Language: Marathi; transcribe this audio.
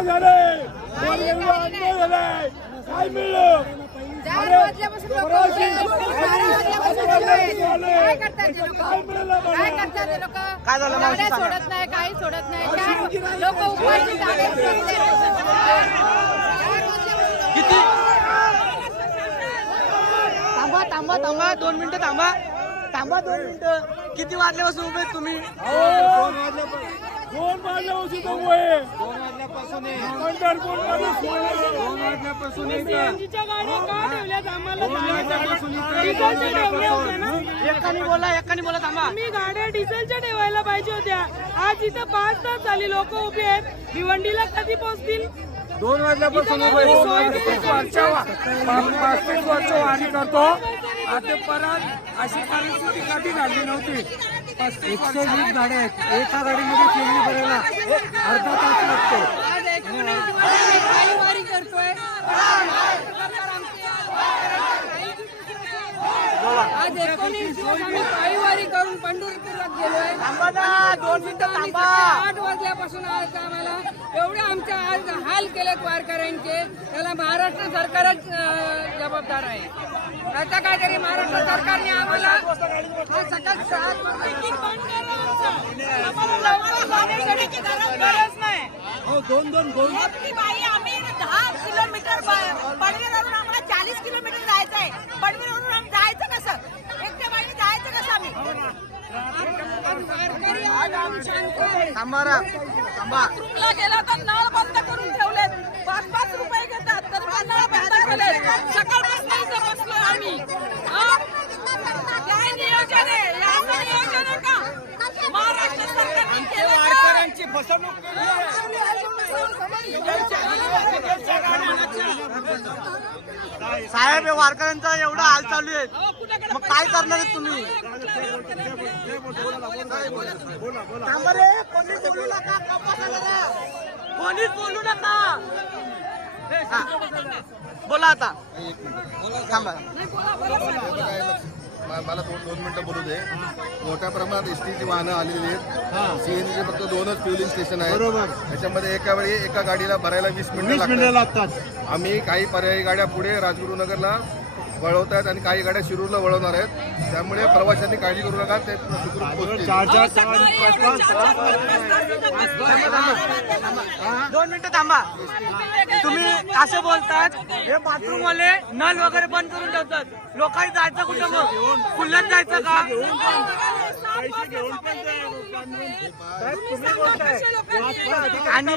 काय झालंय? अन्याय झालाय. काय मिळलं? 4 वाजल्यापासून लोक उभे आहेत. 12 वाजल्यापासून उभे आहेत. काय करतात ते लोक? काय करतात ते लोक? गाड्या सोडत नाही, काही सोडत नाही. 4 लोक उपाशी जागेत बसले. किती? थांबा थांबा थांबा 2 मिनिटं थांबा. थांबा 2 मिनिटं. किती वाजल्यापासून उभे आहेत तुम्ही? 2 वाजल्यापासून उभे आहे. 2 वाजल्यापासून सीएनजीच्या गाड्या का ठेवल्यात आम्हाला डिझेलच्या ठेवल्या होत्या ना. एकाने बोला थांबा. आम्ही गाड्या डिझेलच्या ठेवायला पाहिजे होत्या. आज इथं 5 तास झाली लोक उभी आहेत. भिवंडीला कधी पोहोचतील? 2 वाजल्यापासून उभे आहे. 35 वर्ष वारी करतो. आता परत अशी परिस्थिती कधी झाली नव्हती. 120 गाड्या आहेत. एका गाडीमध्ये फेरी भरायला अर्धा तास लागतो. आज 19 दिवस आम्ही वारी करतोय. आज 19 दिवस आम्ही पायवारी करून पंढरपूरला गेलोय. 2 मिनिटं थांबा. 8 वाजल्यापासून आज आम्हाला एवढे आमच्या आज हाल केलेत वारकऱ्यांचे. त्याला महाराष्ट्र सरकारच जबाबदार आहे. त्याचा काहीतरी महाराष्ट्र सरकारने आम्हाला गरज नाही. बाई आम्ही 10 किलोमीटर पडवेरवरून आम्हाला 40 किलोमीटर जायचं आहे. पडवेरवरून आम्ही जायचं कसं? एकट्या बाईने जायचं कसं आम्ही? थांबा रा. थांबा. बाथरूमला गेला तर नळ बंद करून ठेवलेत. 5-5 रुपये घेतात तर नळ बंद केलेत. सकाळपासून इथं बसलो आम्ही. काय नियोजन आहे? याचं नियोजन आहे का? महाराष्ट्र सरकारने केलं का? वारकऱ्यांची फसवणूक केली. साहेब हे वारकऱ्यांचा एवढा हाल चालू आहे. मग काय करणार आहेत तुम्ही? थांबा रे. कोणीच बोलू नका. कोणीच बोलू नका. हा. बोला आता. थांबा. मला 2 मिनिटं बोलू दे. मोठ्या प्रमाणात एसटीची वाहनं आलेली आहेत. सीएनजीचे फक्त 2च फ्युलिंग स्टेशन आहेत. त्याच्यामध्ये एका वेळी एका गाडीला भरायला 20 मिनिटं लागतात. आम्ही काही पर्यायी गाड्या पुढे राजगुरुनगरला वळवत आहेत आणि काही गाड्या शिरूरला वळवणार आहेत. त्यामुळे प्रवाशांनी काळजी करू नका. ते सुखरूप पोहोचतील. 2 मिनिटं थांबा. तुम्ही असं बोलतात हे बाथरूम वाले नल वगैरे बंद करून ठेवतात. लोकांनी जायचं कुठं मग? खुल्ल्यात जायचं का? आणि